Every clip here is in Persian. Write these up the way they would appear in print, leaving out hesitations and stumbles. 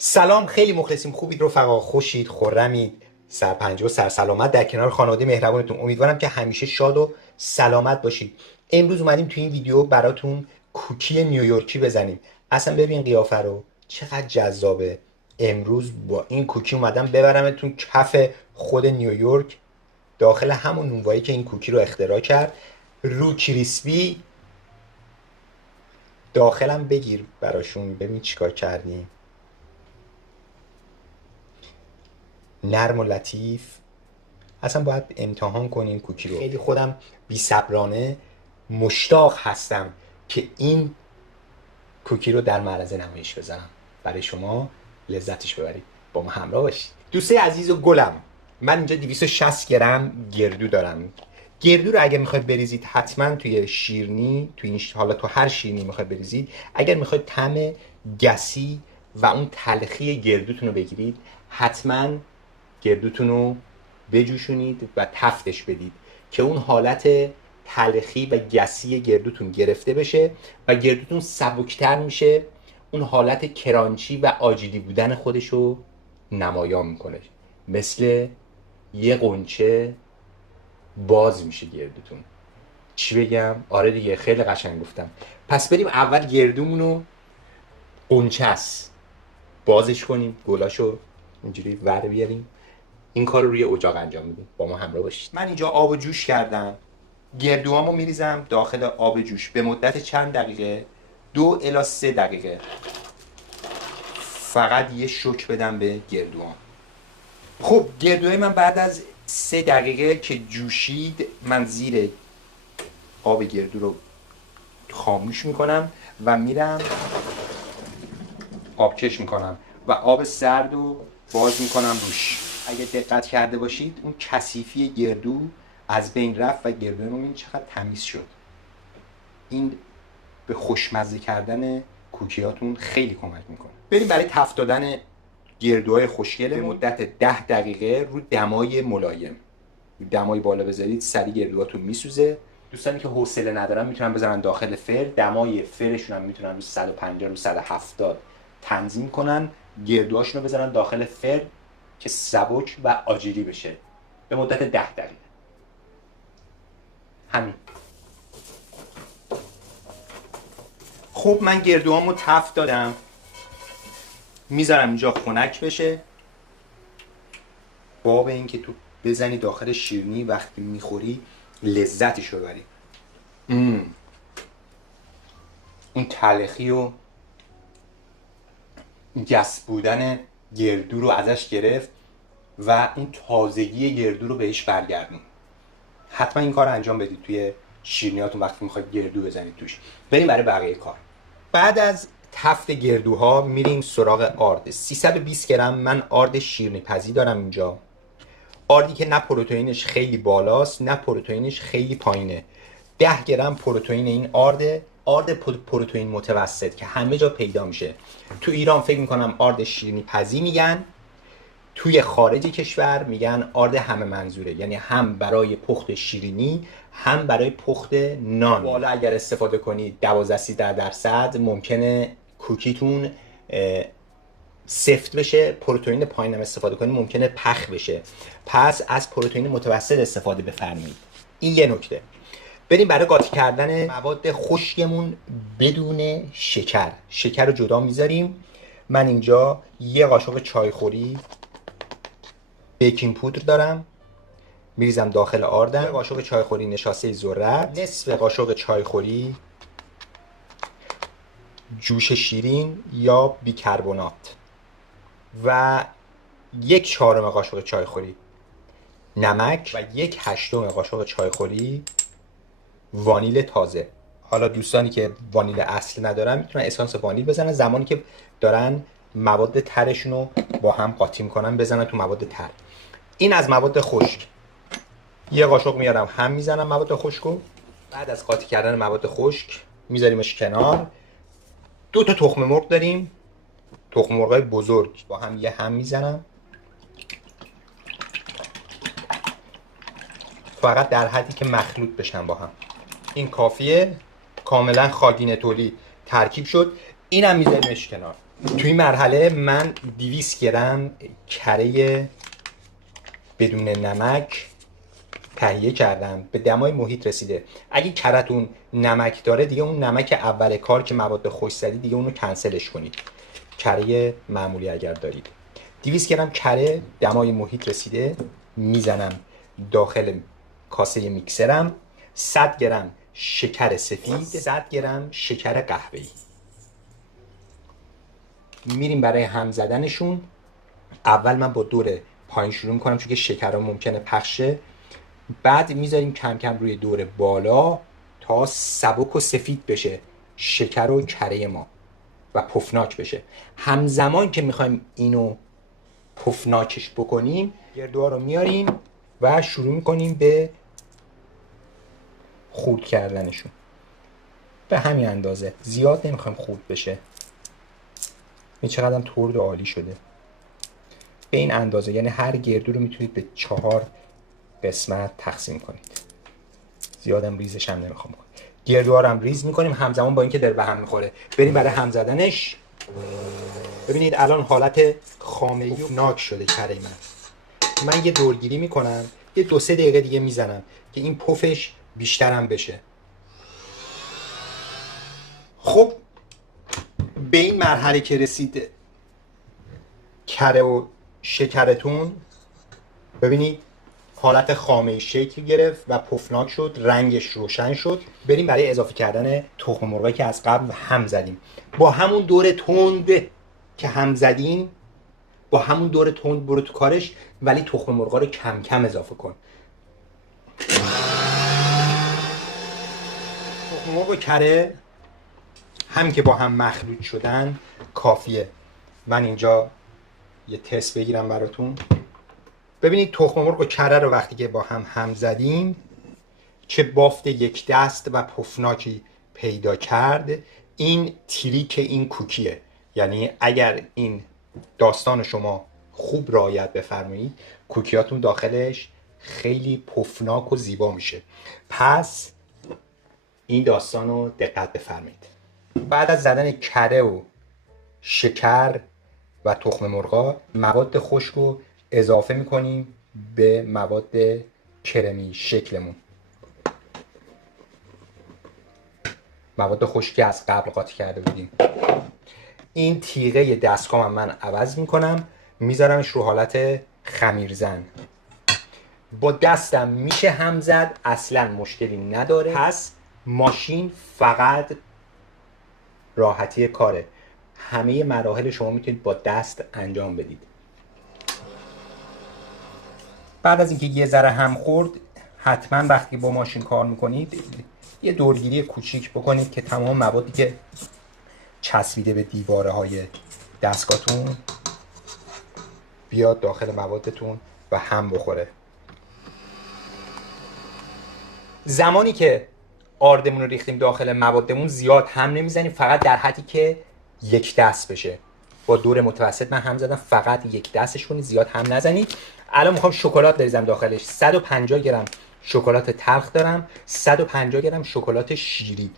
سلام، خیلی مخلصیم. خوبید رفقا؟ خوشید؟ خرمید؟ سرپنجه و سرسلامت در کنار خانواده مهربونتون. امیدوارم که همیشه شاد و سلامت باشید. امروز اومدیم تو این ویدیو براتون کوکی نیویورکی بزنیم. اصلا ببین قیافه رو، چقدر جذابه. امروز با این کوکی اومدم ببرمتون کف خود نیویورک، داخل همون نونوایی که این کوکی رو اختراع کرد. رو کریسپی داخلم بگیر براشون، ببین چیکار کردیم. نرم و لطیف. اصلا باید امتحان کنین کوکی رو. خیلی خودم بی‌صبرانه مشتاق هستم که این کوکی رو در معرض نمایش بذارم برای شما لذتش ببرید. با ما همراه باشید. دوستای عزیز و گلم، من اینجا 260 گرم گردو دارم. گردو رو اگه میخواید بریزید حتما توی شیرینی، حالا تو هر شیرینی میخواید بریزید، اگر میخواید طعم گسی و اون تلخی گردوتون رو بگیرید، حتما گردوتون رو بجوشونید و تفتش بدید که اون حالت تلخی و گسی گردوتون گرفته بشه و گردوتون سبکتر میشه. اون حالت کرانچی و آجیلی بودن خودش رو نمایان میکنه. مثل یه قنچه باز میشه گردوتون. چی بگم؟ آره دیگه، خیلی قشنگ گفتم. پس بریم اول گردومون رو، قنچه است، بازش کنیم، گلاشو اینجوری ور بیاریم. این کار رو روی اجاق انجام میدیم. با ما همراه باشید. من اینجا آب جوش کردم. گردوهامو میریزم داخل آب جوش به مدت چند دقیقه، 2 الی 3 دقیقه. فقط یه شوک بدم به گردوهام. خب گردوهای من بعد از 3 دقیقه که جوشید، من زیر آب گردو رو خاموش میکنم و میرم آبکش میکنم و آب سرد رو باز میکنم روش. اگه دقت کرده باشید اون کثیفی گردو از بین رفت و گردو رو چقدر تمیز شد. این به خوشمزه کردن کوکیاتون خیلی کمک میکنه. بریم برای تفت دادن گردوهای خوشگل به مدت 10 دقیقه رو دمای ملایم. دمای بالا بذارید سریع گردوهاتون میسوزه. دوستانی که حوصله ندارن میتونن بذارن داخل فر. دمای فرشون هم میتونن رو 150 رو 170 تنظیم کنن. گردوهاشون رو بذارن داخل فر که سبک و آجیلی بشه به مدت 10 دقیقه. همین. خب من گردوهامو تفت دادم، میذارم اینجا خنک بشه. باب این که تو بزنی داخل شیرینی وقتی میخوری لذتش رو ببری. اون تلخی و گس بودن گردو رو ازش گرفت و اون تازگی گردو رو بهش برگردون. حتما این کار رو انجام بدید توی شیرینیاتون وقتی میخواید گردو بزنید توش. بریم برای بقیه کار. بعد از تفت گردوها میریم سراغ آرد. 320 گرم من آرد شیرینی پزی دارم اینجا. آردی که نه پروتئینش خیلی بالاست نه پروتئینش خیلی پایینه. 10 گرم پروتئین این آرد پروتئین متوسط که همه جا پیدا میشه. تو ایران فکر میکنم آرد شیرینی پزی میگن، توی خارج کشور میگن آرد همه منظوره، یعنی هم برای پخت شیرینی هم برای پخت نان. والا اگر استفاده کنید 12-13% ممکنه کوکیتون سفت بشه. پروتئین پایینم استفاده کنید ممکنه پخ بشه. پس از پروتئین متوسط استفاده بفرمایید. این یه نکته. بریم برای قاطی کردن مواد خشکمون بدون شکر. شکر رو جدا میذاریم. من اینجا یه قاشق چایخوری بیکینگ پودر دارم، میریزم داخل آردم. یه قاشق چایخوری نشاسته ذرت، نصف قاشق چایخوری جوش شیرین یا بیکربنات و 1/4 قاشق چایخوری نمک و 1/8 قاشق چایخوری وانیل تازه. حالا دوستانی که وانیل اصل ندارن میتونن اسانس وانیل بزنن. زمانی که دارن مواد ترشون رو با هم قاطی میکنن بزنن تو مواد تر. این از مواد خشک. یه قاشق میارم هم میزنم مواد خشکو. بعد از قاطی کردن مواد خشک میذاریمش کنار. 2 تا تخم مرغ داریم، تخم مرغای بزرگ، با هم یه هم میزنم. فقط در حدی که مخلوط بشن با هم. این کافیه. کاملا خاگینه تولی ترکیب شد. اینم میذاریمش کنار. توی این مرحله من 200 گرم کره بدون نمک تهیه کردم، به دمای محیط رسیده. اگه کره‌تون نمک داره دیگه اون نمک اول کار که مواد خوش زدی دیگه اونو کنسلش کنید. کره معمولی اگر دارید. 200 گرم کره دمای محیط رسیده میزنم داخل کاسه میکسرم. 100 گرم شکر سفید، 100 گرم شکر قهوه‌ای. میریم برای هم زدنشون. اول من با دور پایین شروع میکنم چون که شکرها ممکنه پخشه. بعد میذاریم کم کم روی دور بالا تا سبک و سفید بشه شکر و کره ما و پفناک بشه. همزمان که میخوایم اینو پفناکش بکنیم گردوها رو میاریم و شروع میکنیم به خورد کردنشون به همین اندازه. زیاد نمیخوایم خورد بشه. این چقدر ترد و عالی شده. به این اندازه، یعنی هر گردو رو میتونید به 4 قسمت تقسیم کنید. زیادم ریزش هم نمیخوام کنم. گردوها رو هم ریز میکنیم همزمان با اینکه داره به هم میخوره. بریم برای هم زدنش. ببینید الان حالت خامه‌ای و ناک شده کره من یه دورگیری میکنم، یه 2-3 دقیقه دیگه میزنم که این پفش بیشتر هم بشه. خب به این مرحله که رسید کره و شکرتون، ببینید حالت خامه شکل گرفت و پفناک شد، رنگش روشن شد. بریم برای اضافه کردن تخم مرغی که از قبل هم زدیم. با همون دور تند که هم زدیم، با همون دور تند برو تو کارش، ولی تخم مرغ رو کم کم اضافه کن. تخم مرغ و کره هم که با هم مخلوط شدن کافیه. من اینجا یه تست بگیرم براتون. ببینید تخم مرغ و کره رو وقتی که با هم زدیم چه بافت یک دست و پفناکی پیدا کرد. این تریک این کوکیه. یعنی اگر این داستان شما خوب رعایت بفرمایید کوکیاتون داخلش خیلی پفناک و زیبا میشه. پس این داستان رو دقت بفرمایید. بعد از زدن کره و شکر و تخم مرغا مواد خشک رو اضافه میکنیم به مواد کرمی شکلمون. مواد خشکی از قبل قاطی کرده بودیم. این تیغه دستگاه من عوض میکنم، میذارمش رو حالت خمیرزن. با دستم میشه هم زد، اصلا مشکلی نداره. پس ماشین فقط راحتی کاره. همه مراحل شما میتونید با دست انجام بدید. بعد از اینکه یه ذره هم خورد، حتما وقتی با ماشین کار میکنید یه دورگیری کوچیک بکنید که تمام موادی که چسبیده به دیواره های دستگاهتون بیاد داخل موادتون و هم بخوره. زمانی که آردمون رو ریختیم داخل موادمون زیاد هم نمیزنیم، فقط در حدی که یک دست بشه. با دور متوسط من هم زدم، فقط یک دستش کنید، زیاد هم نزنید. الان میخوام شکلات بریزم داخلش. 150 گرم شکلات تلخ دارم، 150 گرم شکلات شیری.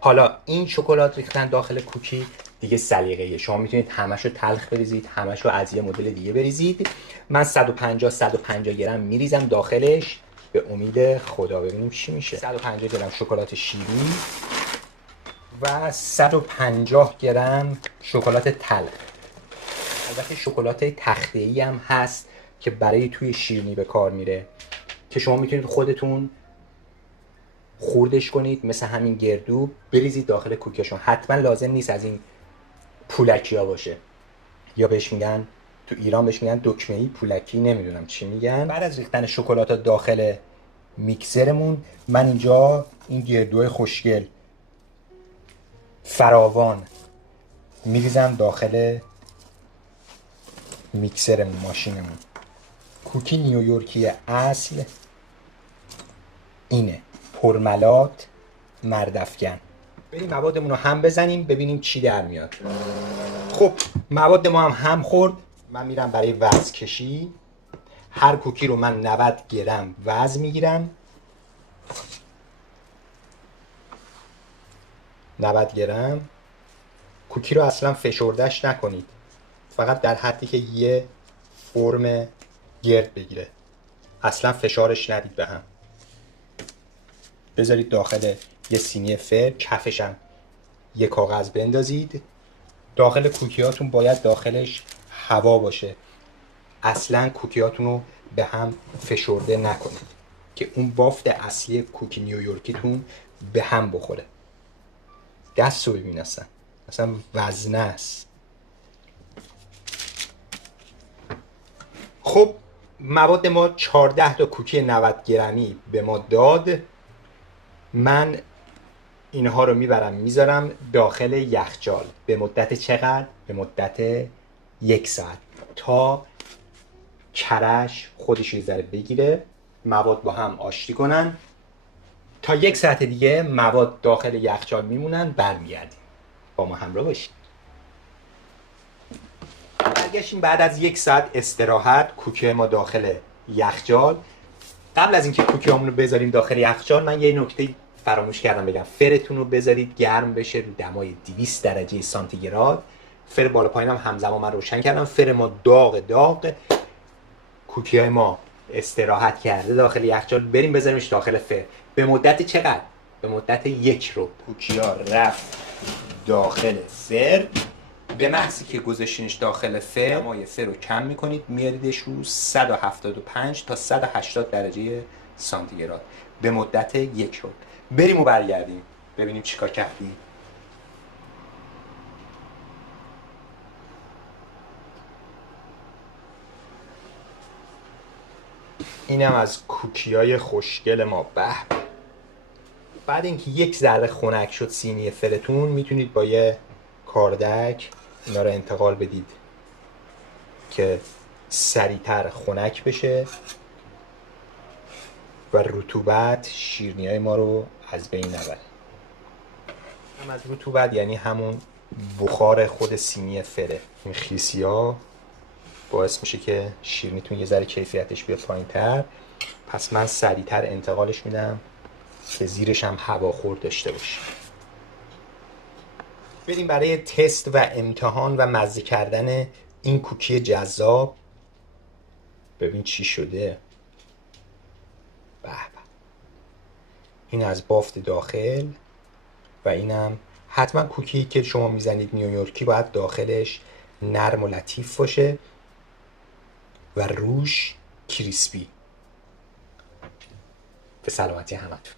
حالا این شکلات ریختن داخل کوکی دیگه سلیقه‌ایه. شما میتونید همشو تلخ بریزید، همشو از یه مدل دیگه بریزید. من 150 گرم میریزم داخلش به امید خدا، ببینیم چی میشه. 150 گرم شکلات شیری و 150 گرم شکلات تلخ. البته شکلات تخته‌ای هم هست که برای توی شیرینی به کار میره که شما میتونید خودتون خوردش کنید، مثل همین گردو بریزید داخل کوکیشون. حتما لازم نیست از این پولکی ها باشه، یا بهش میگن تو ایران بهش میگن دکمه‌ای، پولکی، نمیدونم چی میگن. بعد از ریختن شکلات داخل میکسرمون، من اینجا این گردوی خوشگل فراوان میریزم داخل میکسرمون، ماشینمون. کوکی نیویورکی اصل اینه، پرملات مردافکن. بریم موادمون رو هم بزنیم ببینیم چی در میاد. خب مواد ما هم خورد. من میرم برای وزن کشی. هر کوکی رو من 90 گرم وزن میگیرم. 90 گرم کوکی رو اصلا فشردهش نکنید، فقط در حدی که یه فرم گرد بگیره، اصلا فشارش ندید به هم. بذارید داخل یه سینی فر، کفش هم یه کاغذ بندازید. داخل کوکیاتون باید داخلش هوا باشه، اصلا کوکیاتون رو به هم فشرده نکنید که اون بافت اصلی کوکی نیویورکیتون به هم بخوره. دست رو ببین، اصلا وزنه است. خب مواد ما 14 تا کوکی 90 گرمی به ما داد. من اینها رو میذارم داخل یخچال به مدت چقدر؟ به مدت 1 ساعت تا کرش خودش یه ذره بگیره، مواد با هم آشتی کنن. تا 1 ساعت دیگه مواد داخل یخچال میمونن، برمیگردیم. با ما همراه باشید. برگشتیم بعد از 1 ساعت استراحت. کوکی ما داخل یخچال. قبل از اینکه کوکیامون رو بذاریم داخل یخچال، من یه نکته فراموش کردم بگم. فرتون رو بذارید گرم بشه رو دمای 200 درجه سانتیگراد. فر بالا پایینم همزمان من روشن کردم. فر ما داغ. کوکیای ما استراحت کرده داخل یخچال، بریم بذاریمش داخل فر. به مدت چقدر؟ به مدت 1 رو. کوکیا رفت داخل فر. به محضی که گذاشتینش داخل فر، دمای فر رو کم میکنید، میاریدش رو 175 تا 180 درجه سانتیگراد به مدت 1 رو. بریم و برگردیم ببینیم چیکار کردیم. اینم از کوکیای خوشگل ما. بعد اینکه 1 ذره خنک شد سینی فرتون، میتونید با یه کاردک اینا رو انتقال بدید که سریعتر خنک بشه و رطوبت شیرینی‌های ما رو از بین نبره. هم از رطوبت یعنی همون بخار خود سینی فره. این خیسی‌ها باعث میشه که شیرینیتون یه ذره کیفیتش بیاد پایین‌تر. پس من سریعتر انتقالش میدم که زیرش هم هواخور داشته باشه. بریم برای تست و امتحان و مزه کردن این کوکی جذاب. ببین چی شده. به به. این از بافت داخل و اینم حتما کوکی که شما میزنید نیویورکی باید داخلش نرم و لطیف باشه و روش کریسپی. به سلامتی همتون.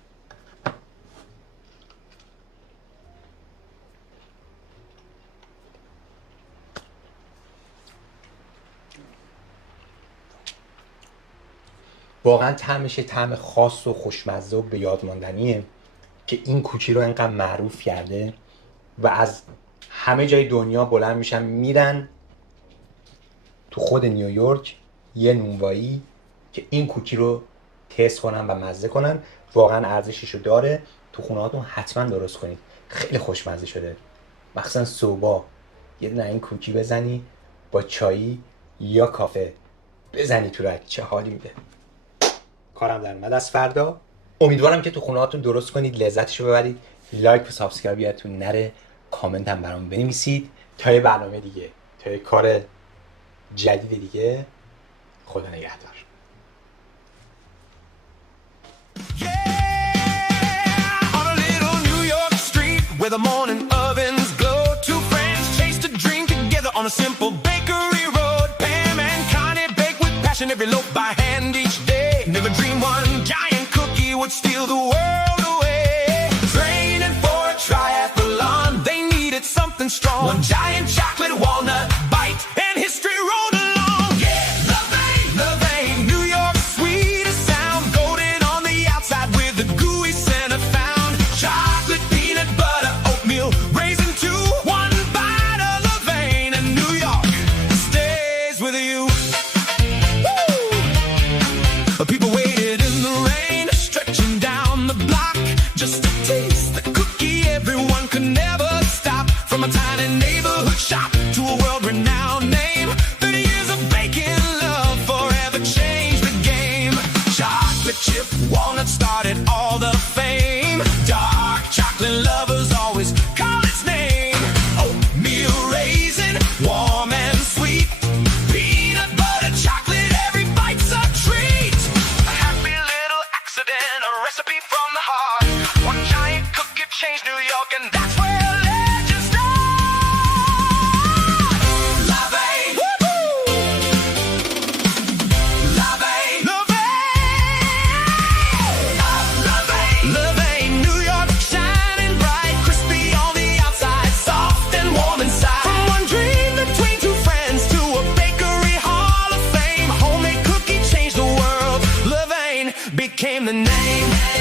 واقعا طعمش طعم خاص و خوشمزه و به یاد ماندنیه که این کوکی رو اینقدر معروف کرده و از همه جای دنیا بلند میشن میرن تو خود نیویورک یه نونوایی که این کوکی رو تست کنن و مزه کنن. واقعا ارزشش رو داره. تو خونه‌هاتون حتما درست کنید، خیلی خوشمزه شده. مخصوصا صبح یه دونه این کوکی بزنی با چایی یا کافه، بزنی تو رگ، چه حالی میده. کارم در اومد از فردا. امیدوارم که تو خونه‌هاتون درست کنید، لذتشو ببرید. لایک و سابسکرایب یادتون نره. کامنت هم برام بنویسید. تا یه برنامه دیگه، تا یه کار جدید دیگه. خدا نگهدار. Where the morning ovens glow, two friends chased a dream together on a simple bakery road. Pam and Connie bake with passion every loaf by hand each day. Never dreamed one giant cookie would steal the world away. Training for a triathlon, they needed something strong. One giant chocolate walnut bite and history rolled along. Yeah, Levain, New York's sweetest sound, golden on the outside with the gooey center found. Chocolate, peanut butter, oatmeal, raisin too. One bite of Levain and New York stays with you. Woo! People waited in the rain, stretching down the block just to taste the cookie. Everyone could never stop. From a tiny neighborhood shop to a world renowned That's where legends start. Lavaine, Lavaine, Lavaine, Lavaine, New York, shining bright, crispy on the outside, soft and warm inside. From one dream between two friends to a bakery hall of fame, homemade cookie changed the world. Lavaine became the name.